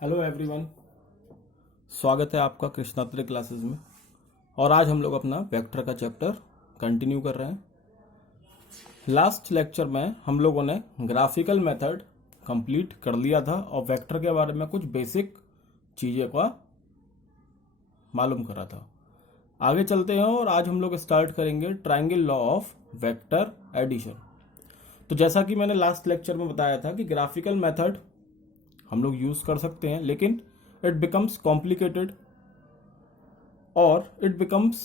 Hello everyone, स्वागत है आपका कृष्णात्री क्लासेस में। और आज हम लोग अपना वेक्टर का चैप्टर कंटिन्यू कर रहे हैं। लास्ट लेक्चर में हम लोगों ने ग्राफिकल मेथड कंप्लीट कर लिया था और वेक्टर के बारे में कुछ बेसिक चीज़ें का मालूम करा था। आगे चलते हैं और आज हम लोग स्टार्ट करेंगे triangle law of vector addition. तो जैसा कि मैंने लास्ट लेक्चर में बताया था कि ग्राफिकल मेथड हम लोग यूज कर सकते हैं, लेकिन इट बिकम्स कॉम्प्लिकेटेड और it becomes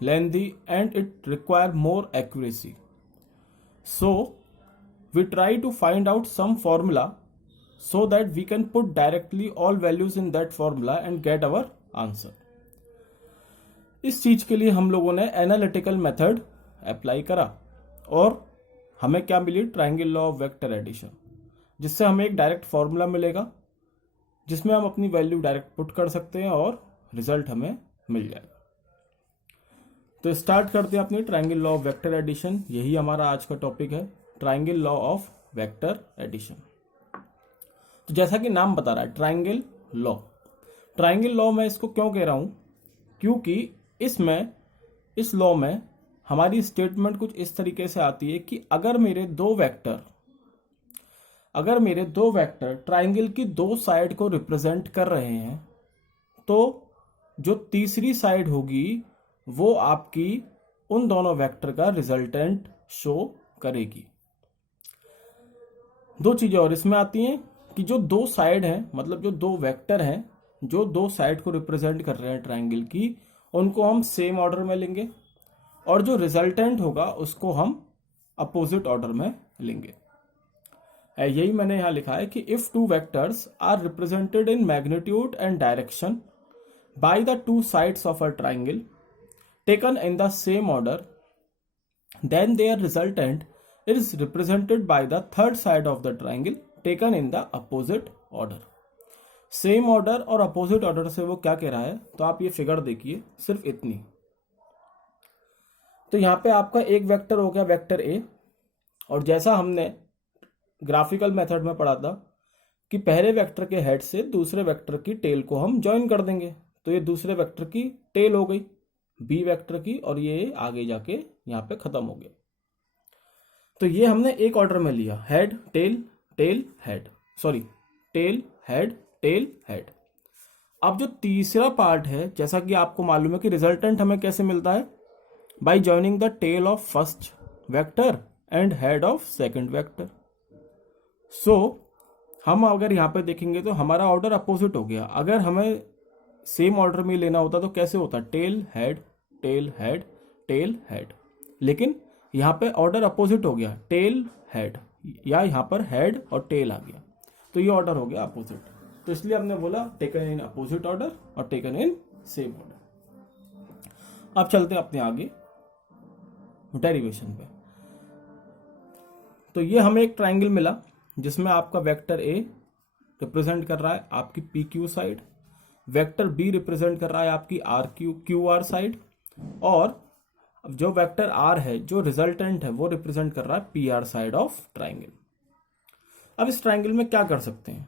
lengthy and it require more accuracy. So we try to find out some formula so that we can put directly all values in that formula and get our answer। इस चीज के लिए हम लोगों ने analytical method apply करा और हमें क्या मिली, triangle law of vector addition, जिससे हमें एक डायरेक्ट फॉर्मूला मिलेगा जिसमें हम अपनी वैल्यू डायरेक्ट पुट कर सकते हैं और रिजल्ट हमें मिल जाएगा। तो स्टार्ट करते हैं अपनी triangle law of vector addition. यही हमारा आज का टॉपिक है, triangle law of vector addition. तो जैसा कि नाम बता रहा है ट्रायंगल लॉ, ट्रायंगल लॉ मैं इसको क्यों कह रहा हूं, क्योंकि इस लॉ में हमारी स्टेटमेंट कुछ इस तरीके से आती है कि अगर मेरे दो वेक्टर ट्रायंगल की दो साइड को रिप्रेजेंट कर रहे हैं तो जो तीसरी साइड होगी वो आपकी उन दोनों वेक्टर का रिजल्टेंट शो करेगी। दो चीजें और इसमें आती हैं कि जो दो साइड हैं, मतलब जो दो वेक्टर हैं जो दो साइड को रिप्रेजेंट कर रहे हैं ट्रायंगल की, उनको हम सेम ऑर्डर में लेंगे और जो रिजल्टेंट होगा उसको हम अपोजिट ऑर्डर में लेंगे। यही मैंने यहां लिखा है कि if two vectors are represented in magnitude and direction by the two sides of a triangle taken in the same order, then their resultant is represented by the third side of the triangle taken in the opposite order. Same order और opposite order से वो क्या कह रहा है, तो आप ये फिगर देखिए, सिर्फ इतनी। तो यहां पे आपका एक वेक्टर हो गया वेक्टर ए, और जैसा हमने ग्राफिकल मेथड में पढ़ा था कि पहले वेक्टर के हेड से दूसरे वेक्टर की टेल को हम ज्वाइन कर देंगे, तो ये दूसरे वेक्टर की टेल हो गई बी वेक्टर की, और ये आगे जाके यहां पे खत्म हो गया। तो ये हमने एक ऑर्डर में लिया, head tail tail head, sorry tail head tail head. अब जो तीसरा पार्ट है, जैसा कि आपको मालूम है कि रिजल्टेंट हमें कैसे मिलता है, by joining the tail of first vector and head of second vector. So हम अगर यहां पे देखेंगे तो हमारा ऑर्डर अपोजिट हो गया। अगर हमें सेम ऑर्डर में लेना होता तो कैसे होता, tail head tail head tail head, लेकिन यहां पे ऑर्डर अपोजिट हो गया, टेल हेड, या यहां पर हेड और टेल आ गया, तो ये ऑर्डर हो गया अपोजिट। तो इसलिए हमने बोला टेकन इन अपोजिट ऑर्डर और टेकन इन सेम ऑर्डर। अब चलते हैं अपने आगे डेरिवेशन पे। तो ये हमें एक ट्रायंगल मिला जिसमें आपका वेक्टर ए रिप्रेजेंट कर रहा है आपकी P Q side, vector B represent कर रहा है आपकी आर क्यू आर साइड, और जो वेक्टर आर है जो रिजल्टेंट है वो रिप्रेजेंट कर रहा है P R side of triangle. अब इस ट्रायंगल में क्या कर सकते हैं,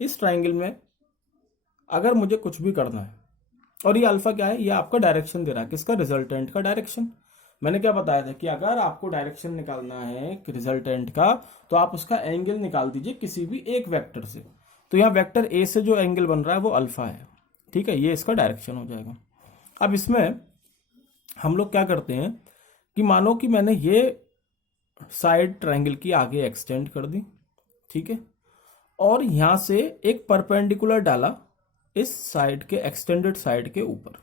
इस ट्रायंगल में अगर मुझे कुछ भी करना है, और ये अल्फा क्या है, ये आपका डायरेक्शन दे रहा है, किसका, रिजल्टेंट का डायरेक्शन। मैंने क्या बताया था कि अगर आपको डायरेक्शन निकालना है रिजल्टेंट का तो आप उसका एंगल निकाल दीजिए किसी भी एक वेक्टर से। तो यहाँ वेक्टर ए से जो एंगल बन रहा है वो अल्फा है, ठीक है, ये इसका डायरेक्शन हो जाएगा। अब इसमें हम लोग क्या करते हैं कि मानो कि मैंने ये साइड ट्रायंगल की आगे एक्सटेंड कर दी, ठीक है, और यहां से एक परपेंडिकुलर डाला इस साइड के एक्सटेंडेड साइड के ऊपर,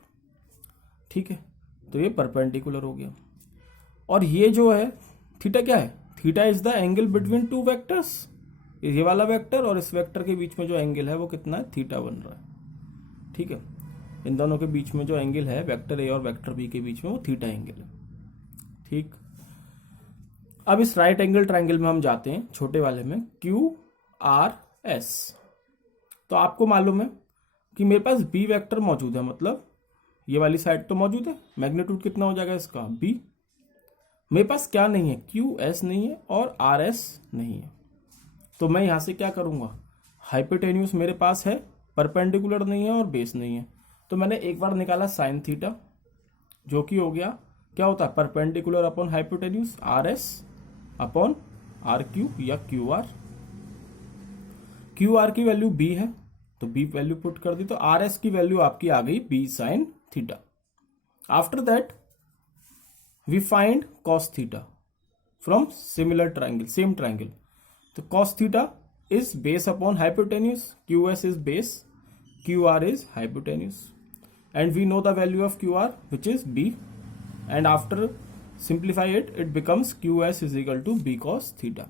ठीक है, तो ये परपेंडिकुलर हो गया। और ये जो है थीटा क्या है, theta is the angle between two vectors, ये वाला वेक्टर और इस वेक्टर के बीच में जो एंगल है वो कितना है, थीटा बन रहा है, ठीक है। इन दोनों के बीच में जो एंगल है वेक्टर ए और वेक्टर बी के बीच में वो थीटा एंगल है, ठीक। अब इस राइट एंगल ट्रायंगल में हम जाते हैं छोटे वाले में, क्यू आर एस। तो आपको मालूम है कि मेरे पास बी वेक्टर मौजूद है, मतलब ये वाली साइड तो मौजूद है, मैग्नीट्यूड कितना हो जाएगा इसका, बी। मेरे पास क्या नहीं है, क्यू एस नहीं है और आर एस नहीं है, तो मैं यहां से क्या करूंगा, हाइपोटेन्यूज मेरे पास है, परपेंडिकुलर नहीं है और बेस नहीं है, तो मैंने एक बार निकाला साइन थीटा, जो कि हो गया क्या होता है perpendicular upon hypotenuse R S upon R Q या क्यू आर। क्यू आर की वैल्यू बी है तो बी वैल्यू पुट कर दी, तो आर एस की वैल्यू आपकी आ गई B sine theta. After that we find cos theta from similar triangle, same triangle. तो cos theta is base upon hypotenuse, Q S is base, Q R is hypotenuse, and we know the value of QR which is B, and after simplify it becomes QS is equal to B cos theta।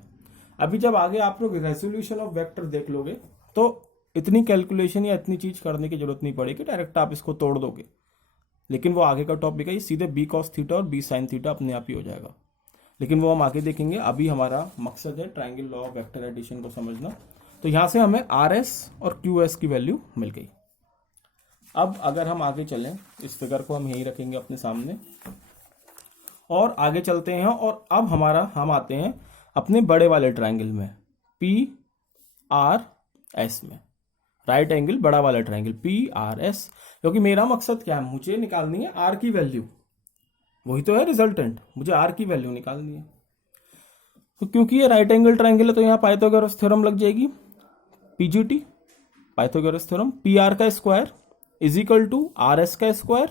अभी जब आगे आप लोग resolution of vector देख लोगे तो इतनी calculation या इतनी चीज करने की जरूरत नहीं पड़ेगी, डायरेक्ट आप इसको तोड़ दोगे, लेकिन वो आगे का टॉपिक है, सीधे B cos थीटा और B sin थीटा अपने आप ही हो जाएगा, लेकिन वो हम आगे देखेंगे। अभी हमारा मकसद है triangle law of vector addition को समझना। तो यहां से हमें RS और QS की वैल्यू मिल गई। अब अगर हम आगे चलें, इस फिगर को हम यहीं रखेंगे अपने सामने और आगे चलते हैं, और अब हम आते हैं अपने बड़े वाले ट्राइंगल में, PRS में, राइट एंगल बड़ा वाला ट्राइंगल PRS, क्योंकि मेरा मकसद क्या है, मुझे निकालनी है R की वैल्यू, वही तो है रिजल्टेंट, मुझे R की वैल्यू निकालनी है। तो क्योंकि ये राइट एंगल ट्राइंगल है तो यहाँ पाइथागोरस थ्योरम लग जाएगी, PGT पाइथागोरस थ्योरम, PR का square is equal to RS का स्क्वायर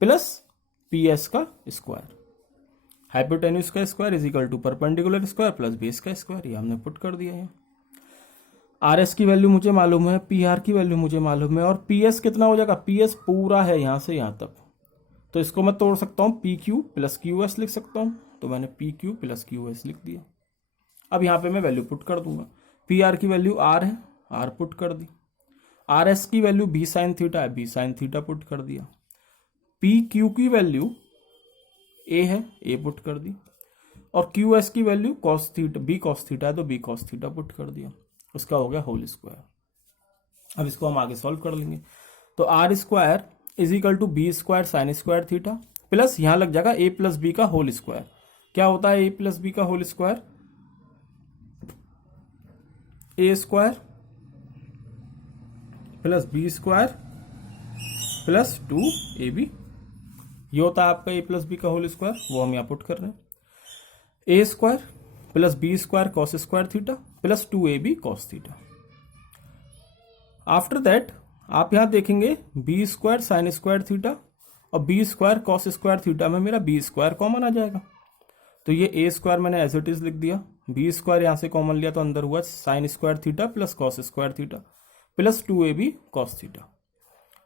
प्लस PS का स्क्वायर, हाइपोटेन्यूज का square is equal to perpendicular square plus base का स्क्वायर, ये हमने पुट कर दिया है। RS की वैल्यू मुझे मालूम है, PR की वैल्यू मुझे मालूम है, और PS कितना हो जाएगा, PS पूरा है यहां से यहां तक, तो इसको मैं तोड़ सकता हूं, PQ प्लस QS लिख सकता हूं, तो मैंने PQ प्लस QS लिख दिया। अब यहां पे मैं वैल्यू पुट कर दूंगा, PR की वैल्यू R है, R पुट कर दी, RS की वैल्यू B साइन थीटा है, B साइन थीटा पुट कर दिया, PQ की वैल्यू A है, A पुट कर दी, और QS की value cos theta, B cos theta है तो B कॉस थीटा पुट कर दिया, उसका हो गया होल स्क्वायर। अब इसको हम आगे सॉल्व कर लेंगे, तो R square is equal to B square sine square theta plus यहां लग जाएगा A प्लस B का होल स्क्वायर। क्या होता है A प्लस B का whole square, A square plus B square plus 2AB, ये होता है आपका A प्लस B का होल स्क्वायर, वो हम यहां पुट कर रहे हैं। A square plus B square cos square theta plus 2AB cos theta. After that आप यहां देखेंगे B square sine square theta और B square cos square theta में मेरा B स्क्वायर कॉमन आ जाएगा, तो ये A स्क्वायर मैंने एज इट इज लिख दिया, B स्क्वायर यहां से कॉमन लिया तो अंदर हुआ sine square theta plus cos square theta plus 2AB cos theta.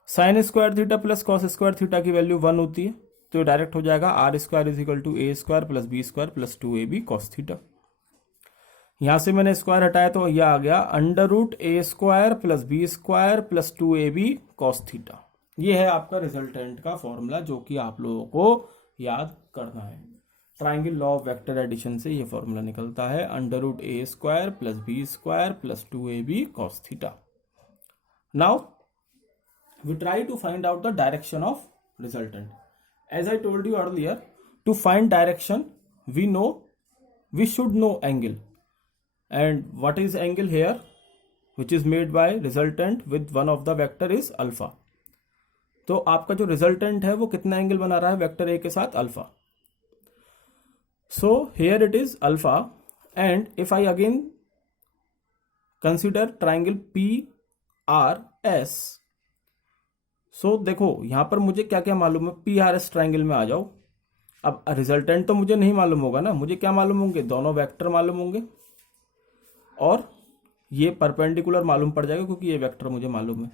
Sine square theta plus cos square theta की वैल्यू 1 होती है, तो डायरेक्ट हो जाएगा R square is equal to A square plus B square plus 2AB cos theta. यहां से मैंने square हटाया तो यह आ गया under root A square plus B square plus 2AB cos theta. ये है आपका रिजल्टेंट का फॉर्मूला जो कि आप लोगों को याद करना है। Triangle law of vector addition से ये फॉर्मूला निकलता है, under root A square plus B square plus 2AB cos theta. Now we try to find out the direction of resultant. As I told you earlier, to find direction we should know angle, and what is angle here, which is made by resultant with one of the vector is alpha। तो आपका जो resultant है वो कितना angle बना रहा है vector A के साथ, alpha. So here it is alpha, and if I again consider triangle PRS, सो देखो यहां पर मुझे क्या क्या मालूम है, PRS ट्राइंगल में आ जाओ। अब रिजल्टेंट तो मुझे नहीं मालूम होगा ना, मुझे क्या मालूम होंगे, दोनों वेक्टर मालूम होंगे और ये परपेंडिकुलर मालूम पड़ जाएगा क्योंकि ये वेक्टर मुझे मालूम है।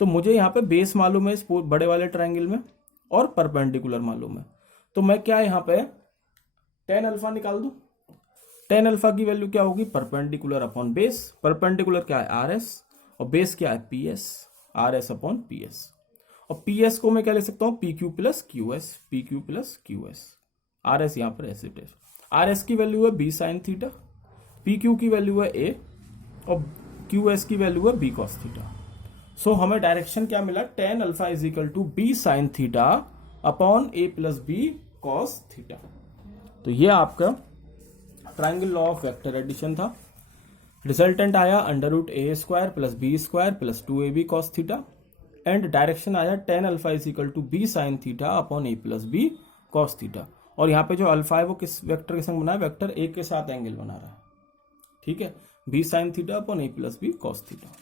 तो मुझे यहाँ पे बेस मालूम है इस बड़े वाले ट्राइंगल में और परपेंडिकुलर मालूम है, तो मैं क्या यहाँ पे टेन अल्फा निकाल दूं। टेन अल्फा की वैल्यू क्या होगी, परपेंडिकुलर अपॉन बेस, परपेंडिकुलर क्या है RS और बेस क्या है PS, RS अपॉन PS, और PS को मैं क्या ले सकता हूं, PQ plus QS, PQ plus QS, RS यहां पर ऐसे टेस्ट। RS की वैल्यू है B साइन थीटा, PQ की वैल्यू है A और QS की वैल्यू है B कॉस थीटा। सो हमें डायरेक्शन क्या मिला, tan alpha is equal to B sine theta upon A plus B cos theta. तो ये आपका triangle law of vector addition था। रिजल्टेंट आया √a² plus b² plus 2ab cos theta, and direction आया tan alpha is equal to b sin theta upon a plus b cos theta. और यहाँ पे जो अल्फा है वो किस वेक्टर के संग बना है, वेक्टर a के साथ एंगल बना रहा है, ठीक है, b sin theta upon a plus b cos theta.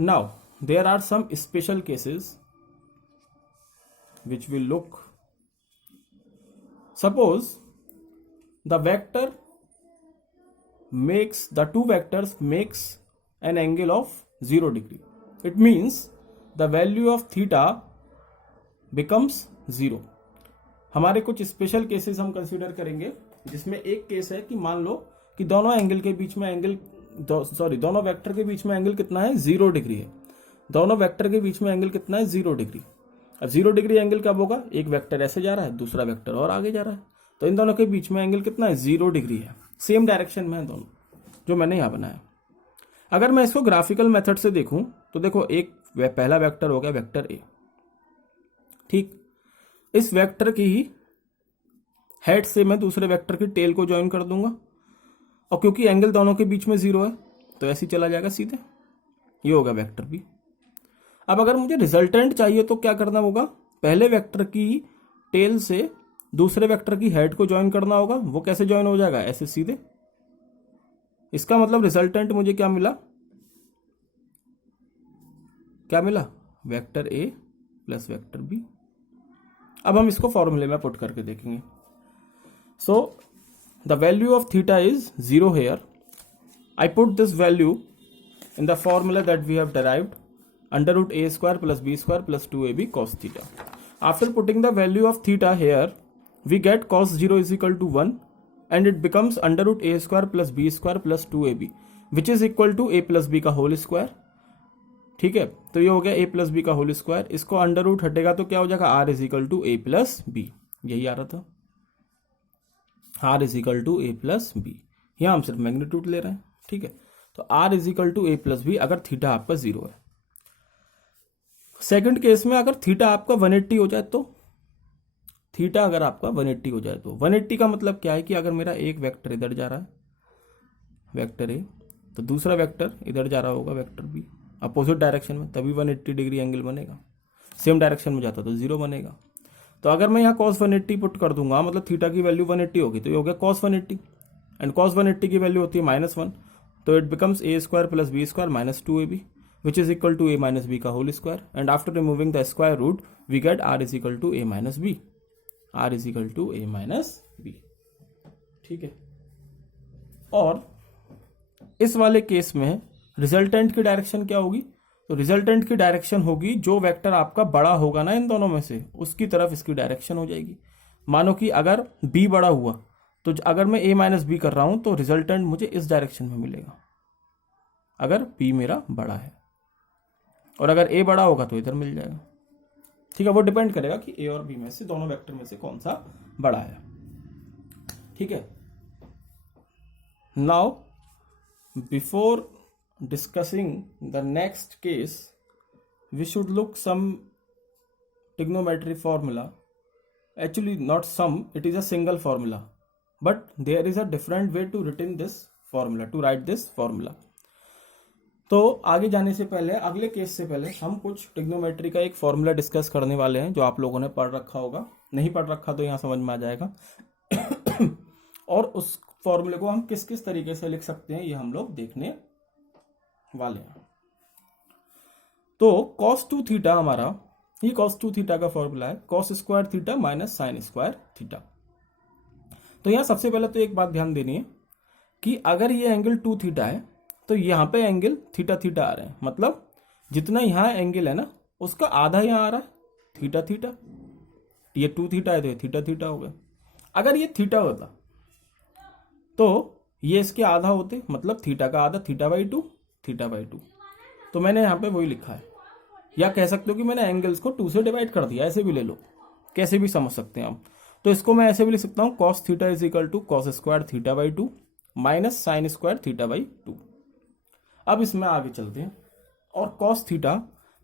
Now there are some special cases which will look. Suppose the vector makes, the two vectors makes an angle of 0 degree. It means the value of theta becomes 0. हमारे कुछ special cases हम consider करेंगे, जिसमें एक case है कि मान लो कि दोनों एंगल के बीच में एंगल दोनों वेक्टर के बीच में एंगल कितना है, 0 डिग्री है। दोनों वेक्टर के बीच में एंगल कितना है, 0 डिग्री। अब 0 डिग्री एंगल कब होगा, एक वेक्टर ऐसे जा रहा है, दूसरा वेक्टर और आगे जा रहा है, तो इन दोनों के बीच में एंगल कितना है, 0 डिग्री है, सेम डायरेक्शन में है दोनों, जो मैंने यहां बनाया। अगर मैं इसको ग्राफिकल मेथड से देखूं तो देखो, एक पहला वेक्टर हो गया वेक्टर ए, ठीक, इस वेक्टर की ही हेड से मैं दूसरे वेक्टर की टेल को ज्वाइन कर दूंगा, और क्योंकि एंगल दोनों के बीच में 0 है तो ऐसे ही चला जाएगा सीधे, ये होगा वेक्टर बी। अब अगर मुझे रिजल्टेंट चाहिए तो क्या करना होगा, पहले वेक्टर की टेल से दूसरे वेक्टर की हेड को ज्वाइन करना होगा। वो कैसे ज्वाइन हो जाएगा, ऐसे सीधे। इसका मतलब रिजल्टेंट मुझे क्या मिला, vector A plus vector B. अब हम इसको फॉर्मूले में पुट करके देखेंगे। So the value of theta is 0 here. I put this value in the formula that we have derived, √a² plus b² plus 2ab cos theta. After putting the value of theta here, we get cos 0 is equal to 1, and it becomes √a² plus b² plus 2ab, which is equal to a plus b का whole square. ठीक है, तो ये हो गया a plus b का whole square. इसको under root हटेगा तो क्या हो जाएगा, r is equal to a plus b, यही आ रहा था, r is equal to a plus b। यहाँ हम सिर्फ मैग्नीट्यूड ले रहे हैं, ठीक है, तो r is equal to A plus B अगर थीटा आपका 0 है। सेकंड केस में अगर थीटा आपका 180 हो जाए तो, थीटा अगर आपका 180 हो जाए तो 180 का मतलब क्या है कि अगर मेरा एक वेक्टर इधर जा रहा है वेक्टर ए, तो दूसरा वेक्टर इधर जा रहा होगा वेक्टर बी, अपोजिट डायरेक्शन में, तभी 180 डिग्री एंगल बनेगा। सेम डायरेक्शन में जाता तो 0 बनेगा। तो अगर मैं यहाँ cos 180 पुट कर दूंगा, मतलब थीटा की वैल्यू 180 होगी, तो ये हो गया cos 180, एंड cos 180 की वैल्यू होती है -1, तो it becomes a² plus b² minus 2ab, which is equal to a minus b का whole square, and after removing the square root we get r is equal to a minus b, r is equal to a minus b। ठीक है, और इस वाले case में resultant की direction क्या होगी, तो रिजल्टेंट की डायरेक्शन होगी जो वेक्टर आपका बड़ा होगा ना इन दोनों में से, उसकी तरफ इसकी डायरेक्शन हो जाएगी। मानो कि अगर b बड़ा हुआ तो अगर मैं a माइनस बी कर रहा हूं तो रिजल्टेंट मुझे इस डायरेक्शन में मिलेगा, अगर b मेरा बड़ा है, और अगर a बड़ा होगा तो इधर मिल जाएगा। ठीक है, वो डिपेंड करेगा कि a और b में से, दोनों वेक्टर में से कौन सा बड़ा है। ठीक है, now before discussing the next case we should look some trigonometry formula. Actually not some, it is a single formula, but there is a different way to written this formula, to write this formula। तो आगे जाने से पहले, अगले case से पहले हम कुछ ट्रिग्नोमेट्री का एक फॉर्मूला डिस्कस करने वाले हैं जो आप लोगों ने पढ़ रखा होगा, नहीं पढ़ रखा तो यहाँ समझ में आ जाएगा और उस फॉर्मूले को हम किस किस तरीके से लिख सकते हैं ये हम लोग देखने वाले हैं। तो cos 2 थीटा हमारा, ये cos 2 थीटा का फॉर्मूला है, cos square theta minus sine square theta. तो यहां सबसे पहले तो एक बात ध्यान देनी है कि अगर ये एंगल 2 थीटा है तो यहां पे एंगल थीटा थीटा आ रहे हैं, मतलब जितना यहां एंगल है ना उसका आधा यहां आ रहा है, थीटा थीटा। ये 2 थीटा है तो ये थीटा थीटा हो गया। अगर ये थीटा होता तो ये इसके आधा होते, मतलब थीटा का आधा, थीटा बाई 2, थीटा बाई 2। तो मैंने यहाँ पे वही लिखा है, या कह सकते हो कि मैंने एंगल्स को 2 से डिवाइड कर दिया, ऐसे भी ले लो, कैसे भी समझ सकते हैं आप। तो इसको मैं ऐसे भी लिख सकता हूं, cos theta is equal to cos square theta by 2 minus sine square theta by 2। अब इसमें आगे चलते हैं, और cos थीटा,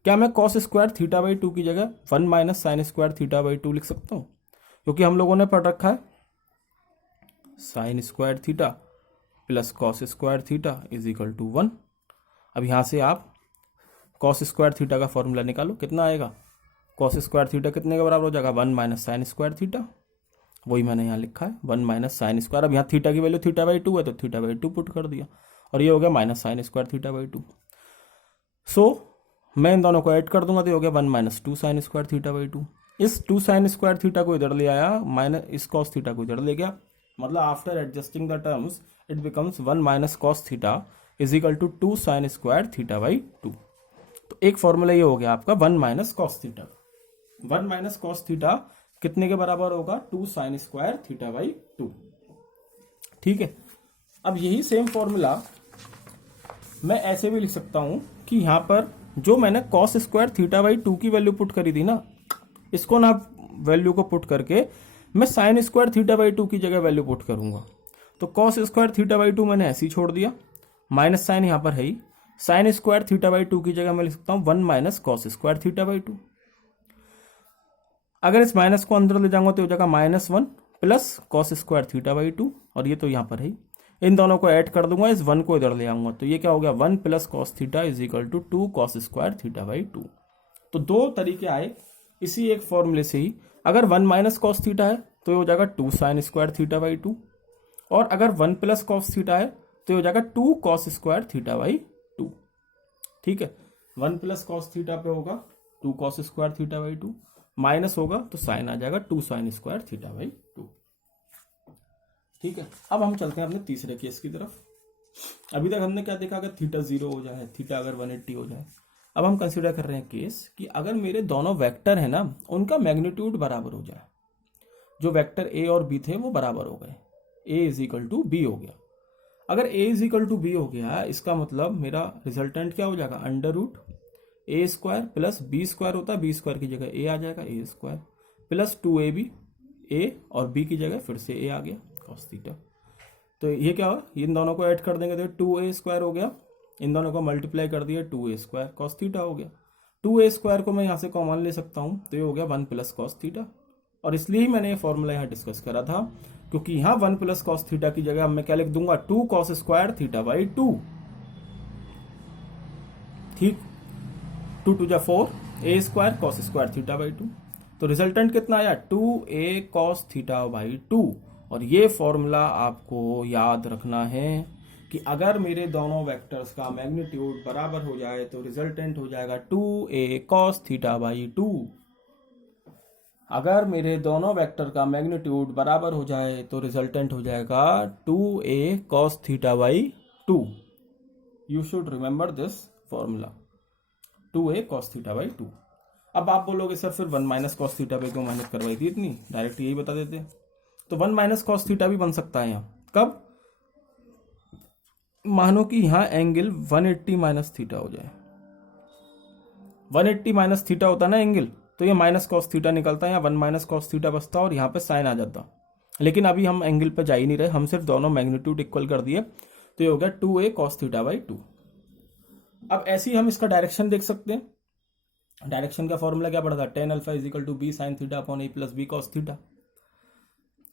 क्या मैं cos स्क्वायर थीटा बाई 2 की जगह 1 minus sine square theta by 2 लिख सकता हूं, क्योंकि हम लोगों ने पढ़ रखा है sine square theta plus cos square theta is equal to 1। अब यहाँ से आप कॉस स्क्वायर थीटा का फॉर्मूला निकालो, कितना आएगा, कॉस स्क्वायर थीटा कितने के बराबर हो जाएगा, 1 माइनस साइन स्क्वायर थीटा, वही मैंने यहाँ लिखा है 1 माइनस साइन स्क्वायर। अब यहाँ थीटा की वैल्यू थीटा बाई 2 है तो थीटा बाई 2 पुट कर दिया और ये हो गया minus sine square theta by 2। सो मैं इन दोनों को ऐड कर दूंगा तो ये हो गया 1 minus 2 sine square theta by 2। इस 2 साइन स्क्वायर थीटा को इधर ले आया, माइनस इस कॉस थीटा को इधर ले गया, मतलब after adjusting the terms it becomes 1 minus cos theta is equal to 2 sine square theta by 2। तो एक फॉर्मूला ये हो गया आपका 1 minus cos theta. 1 minus cos theta कितने के बराबर होगा, 2 साइन स्क्वायर थीटा बाई 2। ठीक है, अब यही सेम फॉर्मूला मैं ऐसे भी लिख सकता हूं कि यहां पर जो मैंने कॉस स्क्वायर थीटा बाई 2 की वैल्यू पुट करी थी ना, इसको ना वैल्यू को पुट करके मैं साइन स्क्वायर थीटा बाई 2 की जगह वैल्यू पुट करूंगा। तो कॉस स्क्वायर थीटा बाई 2 मैंने ऐसे ही छोड़ दिया, माइनस साइन यहां पर है ही, साइन स्क्वायर थीटा बाई 2 की जगह मैं लिख सकता हूं 1 minus cos square theta by 2। अगर इस माइनस को अंदर ले जाऊंगा तो हो जाएगा -1 plus cos square theta by 2, और ये तो यहां पर है, इन दोनों को ऐड कर दूंगा, इस 1 को इधर ले आऊंगा तो ये क्या हो गया 1 plus cos theta is equal to 2 cos square theta by 2। तो दो तरीके आए इसी एक फॉर्मूले से ही। अगर 1 माइनस कॉस थीटा है तो ये हो जाएगा 2 साइन स्क्वायर थीटा बाई 2, और अगर 1 प्लस कॉस थीटा है तो ये हो जाएगा 2 कॉस स्क्वायर थीटा बाई 2। ठीक है, 1 प्लस कॉस थीटा पे होगा 2 cos square theta by 2, minus होगा तो साइन आ जाएगा 2 साइन स्क्वायर थीटा बाई 2। ठीक है, अब हम चलते हैं अपने तीसरे केस की तरफ। अभी तक हमने क्या देखा, अगर थीटा 0 हो जाए, थीटा अगर 180 हो जाए। अब हम कंसीडर कर रहे हैं केस कि अगर मेरे दोनों वेक्टर है ना, उनका मैग्नीट्यूड बराबर हो जाए, जो वेक्टर ए और बी थे वो बराबर हो गए, ए इज इक्वल टू बी हो गया। अगर ए इज इक्वल टू बी हो गया, इसका मतलब मेरा रिजल्टेंट क्या हो जाएगा, अंडर रूट ए स्क्वायर प्लस बी स्क्वायर होता है, बी स्क्वायर की जगह ए आ जाएगा, ए स्क्वायर प्लस 2ab, ए और बी की जगह फिर से ए आ गया कॉस थीटा। तो ये क्या हो, इन दोनों को ऐड कर देंगे तो 2a स्क्वायर हो गया, इन दोनों को मल्टीप्लाई कर दिया 2a स्क्वायर कॉस थीटा हो गया। 2a स्क्वायर को मैं यहाँ से कॉमन ले सकता हूँ तो ये हो गया 1 प्लस कॉस थीटा, और इसलिए ही मैंने ये फॉर्मूला यहाँ डिस्कस करा था, क्योंकि यहाँ 1 प्लस कॉस थीटा की जगह मैं क्या लिख दूंगा 2 कॉस स्क्वायर थीटा बाई 2। ठीक, 2 2 जा 4, A square cos square theta by 2। तो रिजल्टेंट कितना आया 2a कॉस थीटा बाई 2। और ये फॉर्मूला आपको याद रखना है कि अगर मेरे दोनों वेक्टर्स का मैग्नीट्यूड बराबर हो जाए तो रिजल्टेंट हो जाएगा 2a कॉस थीटा बाई 2। अगर मेरे दोनों वेक्टर का मैग्नीट्यूड बराबर हो जाए तो रिजल्टेंट हो जाएगा 2a cos theta by 2। You should remember this formula, 2a cos theta by 2। अब आप बोलोगे सर फिर 1 माइनस कॉस थीटा पे क्यों मेहनत करवाई थी इतनी, डायरेक्ट यही बता देते। तो 1 माइनस कॉस थीटा भी बन सकता है यहाँ, कब, मानो कि यहाँ एंगल 180 माइनस थीटा हो जाए, 180 माइनस थीटा होता है ना एंगल, तो ये माइनस कॉस थीटा निकलता है, यहाँ 1 माइनस कॉस थीटा बचता और यहाँ पे साइन आ जाता। लेकिन अभी हम एंगल पे जा ही नहीं रहे, हम सिर्फ दोनों मैग्नीट्यूड इक्वल कर दिए, तो ये हो गया 2a कॉस थीटा बाई 2। अब ऐसे ही हम इसका डायरेक्शन देख सकते हैं। डायरेक्शन का फॉर्मूला क्या पड़ा था, tan alpha is equal to B sine theta upon A plus B cos theta,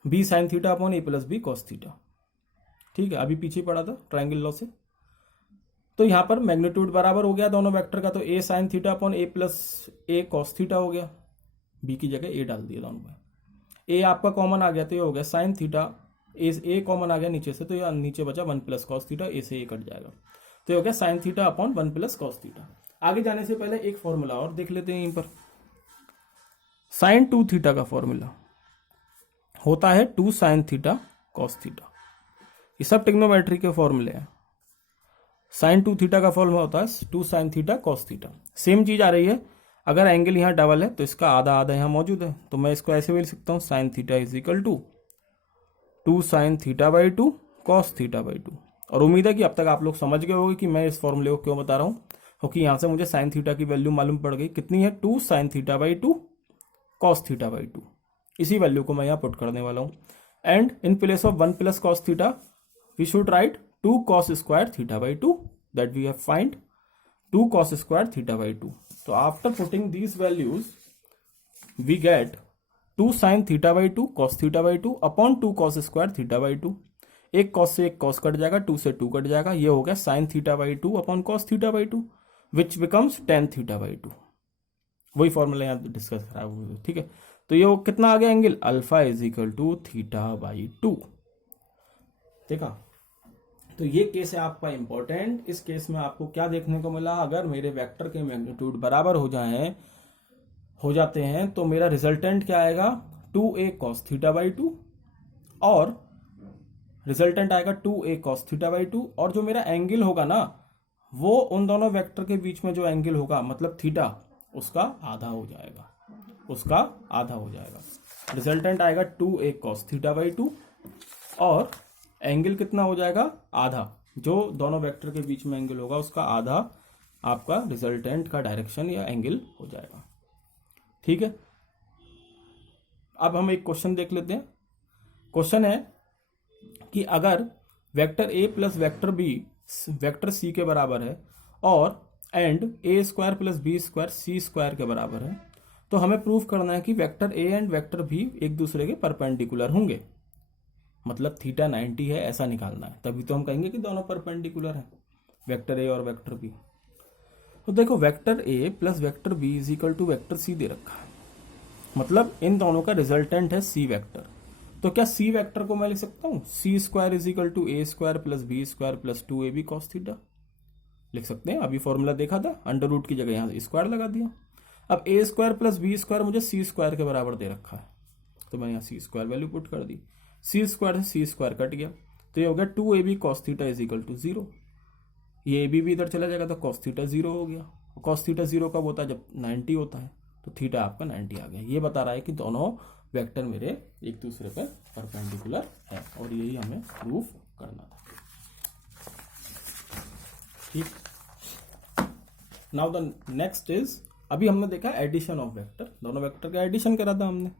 B sine theta upon A plus B cos theta. ठीक है, अभी पीछे पड़ा था ट्रायंगल लॉ से। तो यहां पर मैग्नीट्यूड बराबर हो गया दोनों वेक्टर का, तो ए साइन थीटा अपॉन ए प्लस ए कॉस थीटा हो गया, बी की जगह ए डाल दिया दोनों में। ए आपका कॉमन आ गया तो ये हो गया साइन थीटा, ए कॉमन आ गया नीचे से तो ये नीचे बचा 1 प्लस कॉस थीटा, ए से ए कट जाएगा तो ये हो गया sign theta upon 1 plus cos theta. आगे जाने से पहले एक फॉर्मूला और देख लेते हैं। यहीं पर साइन 2 थीटा का फॉर्मूला होता है 2 साइन थीटा कॉस थीटा। ये सब ट्रिग्नोमेट्री के फॉर्मूले हैं। साइन 2 थीटा का फॉर्मूला होता है 2 sine theta cos theta. Same चीज आ रही है, अगर एंगल यहाँ डबल है तो इसका आधा आधा यहाँ मौजूद है, तो मैं इसको ऐसे भी लिख सकता हूँ sine theta is equal to 2 sine theta by 2 cos theta by 2। और उम्मीद है कि अब तक आप लोग समझ गए होंगे कि मैं इस फॉर्मूले को क्यों बता रहा हूँ, क्योंकि यहाँ से मुझे साइन थीटा की वैल्यू मालूम पड़ गई, कितनी है 2 sine theta by 2 cos theta by 2। इसी वैल्यू को मैं यहाँ पुट करने वाला हूँ। And in place of 1 plus cos theta we should write 2 cos square theta by 2, that we have find 2 cos square theta by 2। तो after putting these values we get 2 sine theta by 2 cos theta by 2 upon 2 cos square theta by 2। एक cos से एक cos cut जाएगा, 2 से 2 cut जाएगा, ये हो गया sign theta by 2 upon cos theta by 2 which becomes tan theta by 2। वही फॉर्मूला यहाँ डिस्कस करा हुआ है, ठीक है। तो ये कितना आ गया angle, alpha is equal to theta by 2। देखा, तो ये केस है आपका इंपॉर्टेंट। इस केस में आपको क्या देखने को मिला, अगर मेरे वेक्टर के मैग्नीट्यूड बराबर हो जाते हैं तो मेरा रिजल्टेंट क्या आएगा, 2a cos थीटा बाई 2, और रिजल्टेंट आएगा 2a cos थीटा बाई 2, और जो मेरा एंगल होगा ना वो उन दोनों वेक्टर के बीच में जो एंगल होगा मतलब थीटा, उसका आधा हो जाएगा, उसका आधा हो जाएगा। रिजल्टेंट आएगा 2a cos थीटा बाई 2 और एंगल कितना हो जाएगा, आधा। जो दोनों वेक्टर के बीच में एंगल होगा उसका आधा आपका रिजल्टेंट का डायरेक्शन या एंगल हो जाएगा, ठीक है। अब हम एक क्वेश्चन देख लेते हैं। क्वेश्चन है कि अगर vector a plus vector b vector c के बराबर है और and a square plus b square c square के बराबर है, तो हमें प्रूव करना है कि vector a and vector b एक दूसरे के परपेंडिकुलर होंगे, मतलब थीटा 90 है ऐसा निकालना है, तभी तो हम कहेंगे कि दोनों परपेंडिकुलर हैं, वेक्टर a और वेक्टर b। तो देखो vector a plus vector b is equal to vector c दे रखा है, मतलब इन दोनों का रिजल्टेंट है सी वेक्टर। तो क्या सी वेक्टर को मैं लिख सकता हूं, C square is equal to A square plus B square plus 2ab cos theta, लिख सकते हैं। अभी फॉर्मूला देखा था, अंडर रूट की जगह यहां स्क्वायर लगा दिया। अब ए स्क्वायर प्लस बी स्क्वायर मुझे सी स्क्वायर के बराबर दे रखा है, तो मैंने यहाँ सी स्क्वायर वैल्यू पुट कर दी, सी स्क्वायर से सी स्क्वायर कट गया, तो ये हो गया 2ab cos theta is equal to 0। ये ए बी भी इधर चला जाएगा तो cos थीटा 0 हो गया। cos थीटा 0 कब होता है, जब 90 होता है, तो थीटा आपका 90 आ गया। ये बता रहा है कि दोनों वेक्टर मेरे एक दूसरे पर परपेंडिकुलर है, और यही हमें प्रूव करना था, ठीक। नाउ द नेक्स्ट इज, अभी हमने देखा एडिशन ऑफ वेक्टर, दोनों वेक्टर का एडिशन करा था हमने।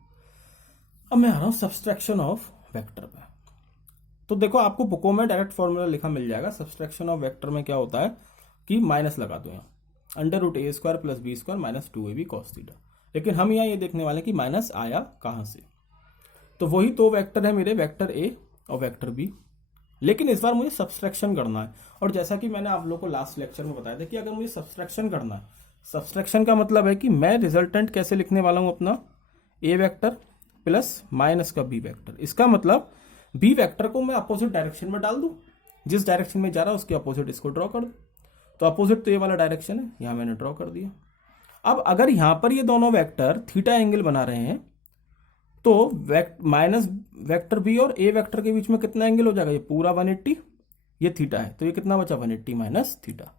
अब मैं आ रहा हूं सब्सट्रैक्शन ऑफ वेक्टर पे। तो देखो आपको बुकों में डायरेक्ट फॉर्मूला लिखा मिल जाएगा। सब्सट्रैक्शन ऑफ वेक्टर में क्या होता है कि माइनस लगा दो यहाँ, अंडर रूट ए square plus B square minus 2ab cos theta. लेकिन हम यहाँ ये देखने वाले कि माइनस आया कहाँ से, तो वही दो वेक्टर है मेरे, वेक्टर ए और वेक्टर बी, लेकिन इस बार मुझे सब्सट्रैक्शन करना है। और जैसा कि मैंने आप लोगों को लास्ट लेक्चर में बताया था कि अगर मुझे सब्सट्रैक्शन करना है, सब्सट्रैक्शन का मतलब है कि मैं रिजल्टेंट कैसे लिखने वाला हूं अपना, ए वेक्टर प्लस माइनस का बी वेक्टर। इसका मतलब बी वेक्टर को मैं अपोजिट डायरेक्शन में डाल दूं, जिस डायरेक्शन में जा रहा है उसके अपोजिट इसको ड्रॉ कर दूं। तो अपोजिट तो ये वाला डायरेक्शन है, यहां मैंने ड्रॉ कर दिया। अब अगर यहां पर ये दोनों वेक्टर थीटा एंगल बना रहे हैं, तो माइनस वेक्टर बी और ए वेक्टर के बीच में कितना एंगल हो जाएगा, ये पूरा 180, ये थीटा है, तो ये कितना बचा 180 माइनस थीटा,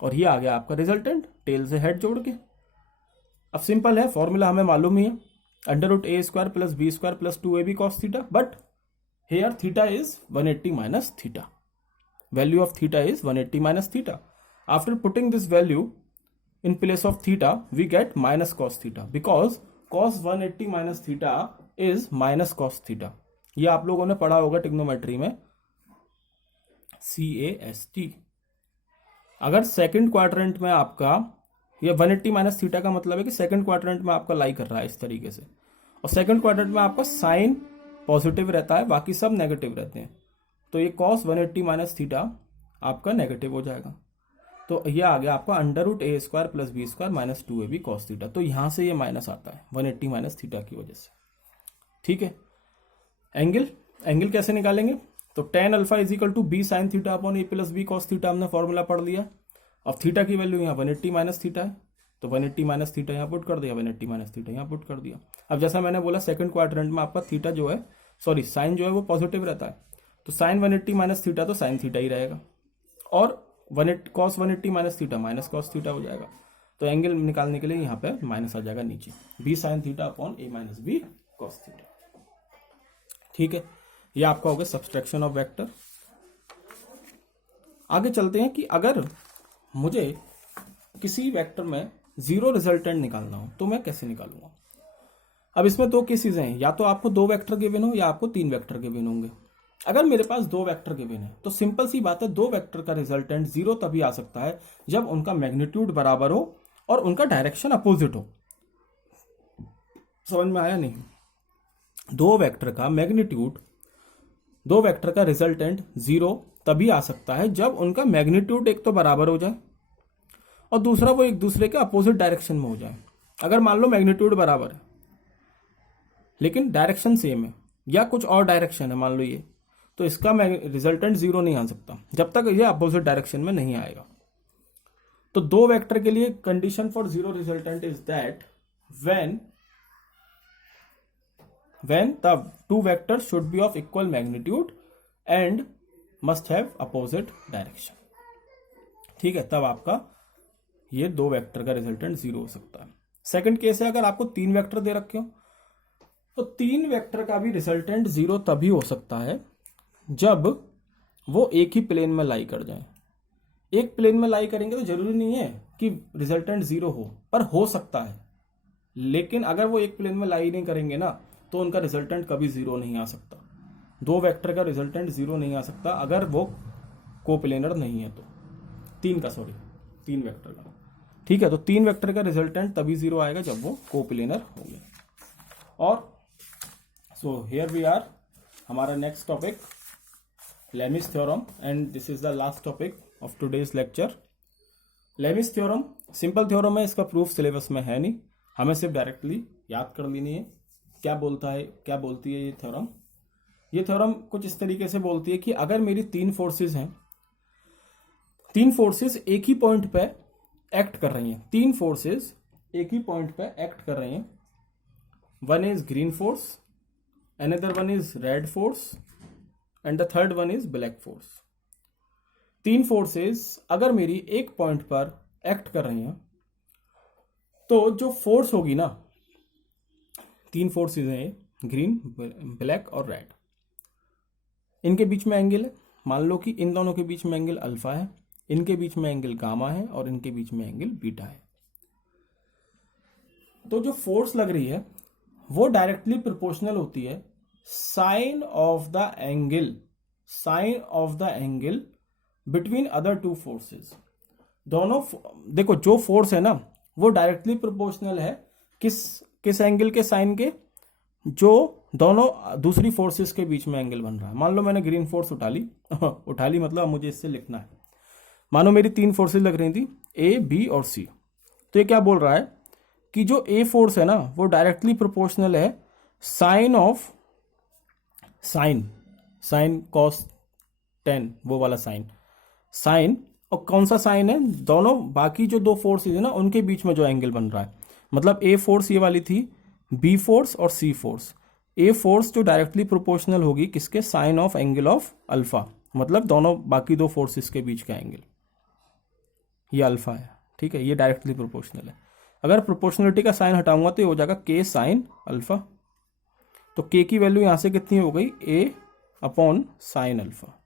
और ये आ गया आपका रिजल्टेंट टेल से हेड जोड़ के। अब सिंपल है, फॉर्मूला हमें मालूम ही है, under root A square plus B square plus 2ab cos theta, but here theta is 180 minus theta. Value of theta is 180 minus theta. After putting this value in place of theta, we get minus cos theta because cos 180 minus theta is minus cos theta. ये आप लोगों ने पढ़ा होगा trigonometry में, CAST। अगर second quadrant में आपका ये 180 माइनस थीटा का मतलब है कि सेकंड क्वाड्रेंट में आपका लाई कर रहा है इस तरीके से, और सेकंड क्वाड्रेंट में आपका साइन पॉजिटिव रहता है, बाकी सब नेगेटिव रहते हैं, तो ये cos 180 माइनस थीटा आपका नेगेटिव हो जाएगा। तो ये आ गया आपका अंडर रूट ए square plus B square minus 2ab cos theta. तो यहां से ये माइनस आता है 180 माइनस थीटा की वजह से, ठीक है। एंगल कैसे निकालेंगे, तो tan alpha is equal to B sine theta upon A plus b cos theta, हमने फॉर्मूला पढ़ लिया। अब थीटा की वैल्यू यहाँ 180 माइनस थीटा है, तो 180 माइनस थीटा यहाँ पुट कर दिया, 180 माइनस थीटा यहाँ पुट कर दिया। अब जैसा मैंने बोला सेकंड क्वाड्रेंट में आपका थीटा जो है, सॉरी साइन जो है वो पॉजिटिव रहता है, तो साइन 180 माइनस थीटा तो साइन थीटा ही रहेगा, और cos 180 minus theta minus cos theta हो जाएगा। तो एंगल निकालने के लिए यहाँ पे माइनस आ जाएगा नीचे, बी साइन थीटा अपॉन ए माइनस बी cos थीटा, ठीक है। ये आपका हो गया सब्सट्रैक्शन ऑफ वेक्टर। आगे चलते हैं कि अगर मुझे किसी वेक्टर में जीरो रिजल्टेंट निकालना हो तो मैं कैसे निकालूंगा। अब इसमें दो केसेस हैं, या तो आपको दो वेक्टर गिवन हो या आपको तीन वेक्टर गिवन होंगे। अगर मेरे पास दो वेक्टर गिवन है तो सिंपल सी बात है, दो वेक्टर का रिजल्टेंट जीरो तभी आ सकता है जब उनका मैग्नीट्यूड बराबर हो और उनका डायरेक्शन अपोजिट हो। समझ में आया नहीं? दो वेक्टर का मैग्नीट्यूड दो वेक्टर का रिजल्टेंट 0 तभी आ सकता है जब उनका मैग्नीट्यूड एक तो बराबर हो जाए और दूसरा वो एक दूसरे के अपोजिट डायरेक्शन में हो जाए। अगर मान लो मैग्नीट्यूड बराबर है लेकिन डायरेक्शन सेम है या कुछ और डायरेक्शन है मान लो ये, तो इसका रिजल्टेंट 0 नहीं आ सकता जब तक ये अपोजिट डायरेक्शन में नहीं आएगा। तो दो वेक्टर के लिए condition for 0 resultant is that when the two vectors should be of equal magnitude and must have opposite direction। ठीक है, तब आपका ये दो वेक्टर का रिजल्टेंट 0 हो सकता है। सेकंड केस है अगर आपको 3 वेक्टर दे रखे हो तो 3 वेक्टर का भी रिजल्टेंट 0 तभी हो सकता है जब वो एक ही प्लेन में लाई कर जाए। एक प्लेन में लाई करेंगे तो जरूरी नहीं है कि रिजल्टेंट 0 हो, पर हो सकता है। लेकिन अगर वो एक प्लेन में लाई नहीं करेंगे ना तो उनका रिजल्टेंट कभी 0 नहीं आ सकता। दो वेक्टर का रिजल्टेंट 0 नहीं आ सकता अगर वो कोप्लेनर नहीं है तो। तीन वेक्टर का। ठीक है, तो 3 वेक्टर का रिजल्टेंट तभी 0 आएगा जब वो कोप्लेनर होंगे। और सो हियर वी आर, हमारा next topic Lami's theorem, and this is the last topic of today's lecture. Lami's theorem simple theorem है, इसका प्रूफ सिलेबस में है नहीं, हमें सिर्फ डायरेक्टली याद कर लेनी है क्या बोलती है ये थ्योरम। ये थ्योरम कुछ इस तरीके से बोलती है कि अगर मेरी 3 फोर्सेस हैं, 3 फोर्सेस एक ही पॉइंट पे एक्ट कर रही हैं, 3 फोर्सेस एक ही पॉइंट पे एक्ट कर रही हैं। One is green force, another one is red force and the third one is black force. 3 forces अगर मेरी एक पॉइंट पर एक्ट कर रही हैं तो जो फोर्स होगी ना, 3 फोर्सेस हैं ग्रीन, ब्लैक और रेड, इनके बीच में एंगल है। मान लो कि इन दोनों के बीच में एंगल अल्फा है, इनके बीच में एंगल गामा है और इनके बीच में एंगल बीटा है। तो जो फोर्स लग रही है वो डायरेक्टली प्रोपोर्शनल होती है sine of the angle between other 2 forces. दोनों देखो, जो फोर्स है ना वो डायरेक्टली प्रोपोर्शनल है किस एंगल के साइन के, जो दोनों दूसरी फोर्सेस के बीच में एंगल बन रहा है। मान लो मैंने ग्रीन फोर्स उठा ली मतलब मुझे इससे लिखना है। मानो मेरी 3 फोर्सेस लग रही थी ए, बी और सी। तो ये क्या बोल रहा है कि जो ए फोर्स है ना वो डायरेक्टली प्रोपोर्शनल है साइन कॉस 10, वो वाला साइन। और कौन सा साइन है? दोनों बाकी जो 2 फोर्सेस है ना उनके बीच में जो एंगल बन रहा है। मतलब ए फोर्स ये वाली थी, बी फोर्स और सी फोर्स। ए फोर्स जो डायरेक्टली प्रोपोर्शनल होगी किसके? Sine of angle of alpha, मतलब दोनों बाकी 2 फोर्सेस के बीच का एंगल, ये अल्फा है। ठीक है, ये डायरेक्टली प्रोपोर्शनल है। अगर प्रोपोर्शनलिटी का साइन हटाऊंगा तो ये हो जाएगा के साइन अल्फा। तो के की वैल्यू यहां से कितनी हो गई? ए अपॉन साइन अल्फा।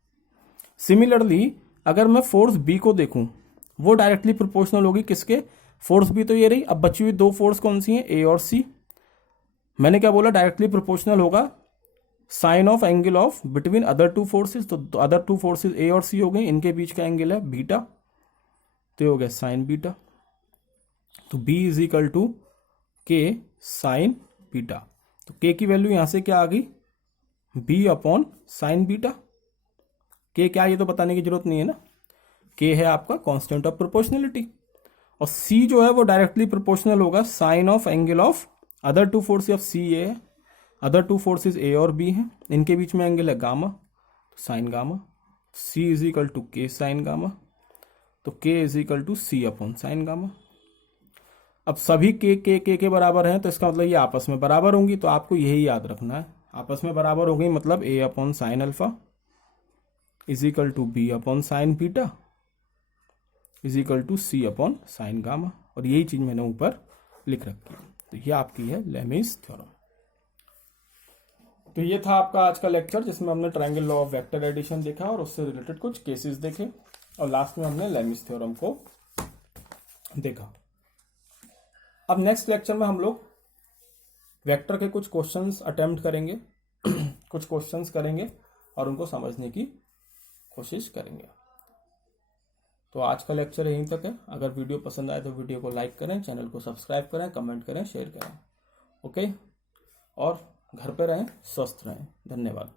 सिमिलरली अगर मैं फोर्स बी को देखूं, वो डायरेक्टली प्रोपोर्शनल होगी किसके? फोर्स बी तो ये रही, अब बची हुई 2 फोर्स कौन सी हैं? ए और सी। मैंने क्या बोला? डायरेक्टली प्रोपोर्शनल होगा sine of angle of between other 2 forces. तो अदर 2 फोर्सेस ए और सी हो गई, इनके बीच का एंगल है बीटा, तो ये हो गया साइन बीटा। तो b is equal to k sine beta. तो के की वैल्यू यहां से क्या आ गई? B upon sine beta. K क्या, ये तो बताने की जरूरत नहीं है ना। के है आपका कांस्टेंट ऑफ प्रोपोर्शनलिटी, और सी जो है वो डायरेक्टली प्रोपोर्शनल होगा sine of angle of other 2 forces of C A है, अदर 2 फोर्सेस ए और बी हैं, इनके बीच में एंगल है gamma, sine gamma. C is equal to k sine gamma, तो k is equal to C upon sine gamma. अब सभी के बराबर हैं तो इसका मतलब ये आपस में बराबर होंगी, तो आपको यही याद रखना है, आपस में बराबर हो गई मतलब A upon sine alpha is equal to B upon sine beta is equal to C upon sine gamma. और यही चीज मैंने ऊपर लिख रखी है। तो ये आपकी है लेमिस थ्योरम। तो ये था आपका आज का लेक्चर, जिसमें हमने triangle law of vector addition देखा और उससे रिलेटेड कुछ केसेस देखे, और लास्ट में हमने लेमिस थ्योरम को देखा। अब नेक्स्ट लेक्चर में हम लोग वेक्टर के कुछ क्वेश्चंस अटेम्प्ट करेंगे कुछ क्वेश्चंस करेंगे और उनको समझने की कोशिश करेंगे। तो आज का लेक्चर यहीं तक है। अगर वीडियो पसंद आए तो वीडियो को लाइक करें, चैनल को सब्सक्राइब करें, कमेंट करें, शेयर करें। ओके, और घर पे रहें, स्वस्थ रहें। धन्यवाद।